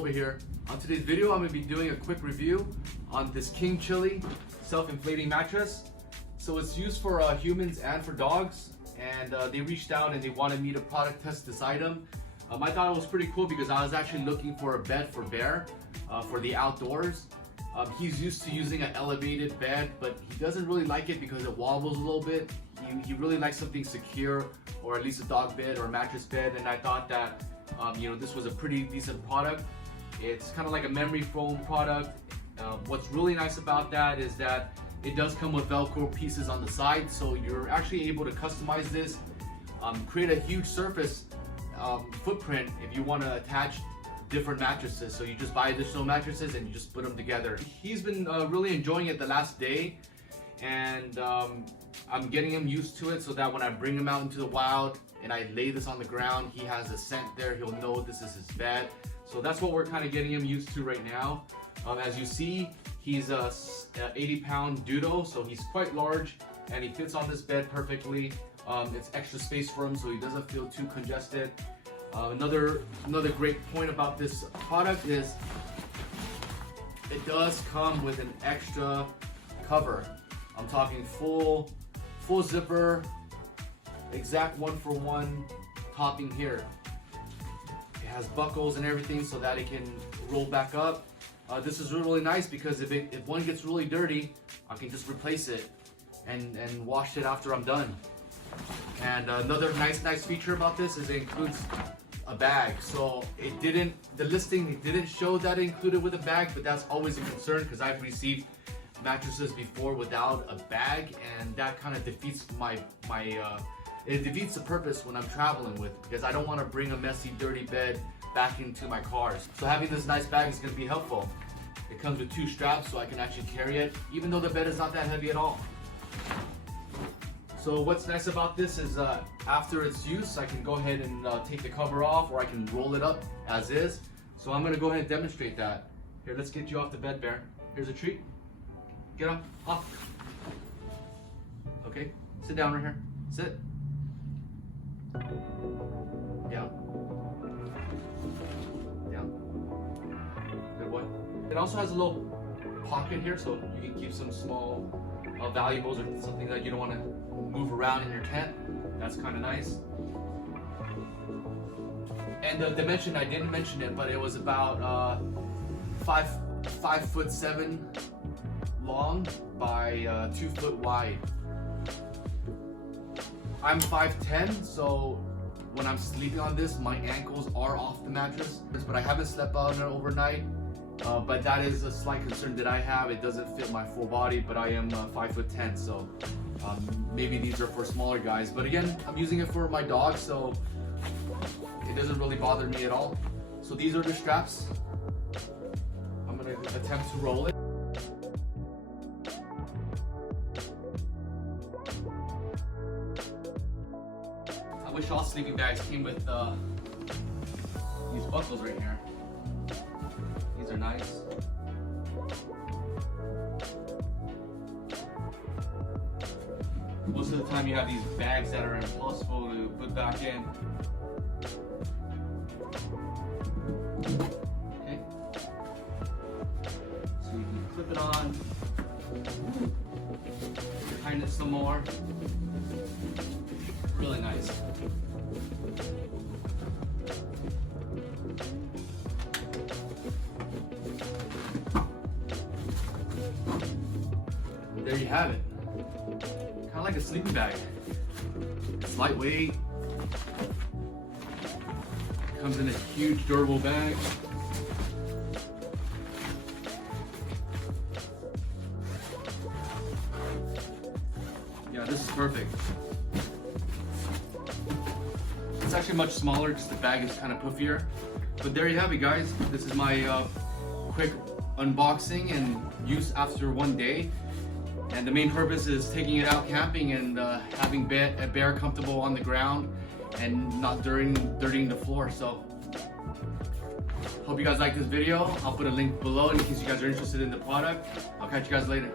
over here. On today's video, I'm going to be doing a quick review on this King Chili self-inflating mattress. So it's used for humans and for dogs, and they reached out and they wanted me to product test this item. I thought it was pretty cool because I was actually looking for a bed for Bear for the outdoors. He's used to using an elevated bed, but he doesn't really like it because it wobbles a little bit. He really likes something secure, or at least a dog bed or a mattress bed, and I thought that this was a pretty decent product. It's kind of like a memory foam product. What's really nice about that is that it does come with Velcro pieces on the side, so you're actually able to customize this, create a huge surface footprint if you want to attach different mattresses. So you just buy additional mattresses and you just put them together. He's been really enjoying it the last day, and I'm getting him used to it so that when I bring him out into the wild and I lay this on the ground, he has a scent there. He'll know this is his bed. So that's what we're kind of getting him used to right now. As you see, he's a 80-pound doodle, so he's quite large and he fits on this bed perfectly. It's extra space for him so he doesn't feel too congested. Another great point about this product is it does come with an extra cover. I'm talking full zipper, exact one-for-one topping here. It has buckles and everything so that it can roll back up. This is really nice because if one gets really dirty, I can just replace it and wash it after I'm done. And another nice feature about this is it includes a bag. So the listing didn't show that it included with a bag, but that's always a concern because I've received mattresses before without a bag, and that kind of defeats it defeats the purpose when I'm traveling with, because I don't want to bring a messy, dirty bed back into my cars. So having this nice bag is going to be helpful. It comes with 2 straps so I can actually carry it, even though the bed is not that heavy at all. So what's nice about this is after its use, I can go ahead and take the cover off, or I can roll it up as is. So I'm going to go ahead and demonstrate that. Here, let's get you off the bed, Bear. Here's a treat. Get off. Okay, sit down right here. Sit. Down. Good boy. It also has a little pocket here, so you can keep some small valuables or something that you don't want to move around in your tent. That's kind of nice. And the dimension, I didn't mention it, but it was about 5'7" long by 2 foot wide. I'm 5'10", so when I'm sleeping on this, my ankles are off the mattress, but I haven't slept on it overnight. But that is a slight concern that I have. It doesn't fit my full body, but I am 5'10", so maybe these are for smaller guys. But again, I'm using it for my dog, so it doesn't really bother me at all. So these are the straps. I'm gonna attempt to roll it. I wish all sleeping bags came with these buckles right here. These are nice. Most of the time you have these bags that are impossible to put back in. Okay. So you can clip it on, tighten it some more. Really nice. There you have it. Kind of like a sleeping bag. It's lightweight. Comes in a huge durable bag. Yeah, this is perfect. It's actually much smaller because the bag is kind of puffier. But there you have it, guys. This is my quick unboxing and use after one day. And the main purpose is taking it out camping and having a bear comfortable on the ground and not dirtying the floor. So hope you guys like this video. I'll put a link below in case you guys are interested in the product. I'll catch you guys later.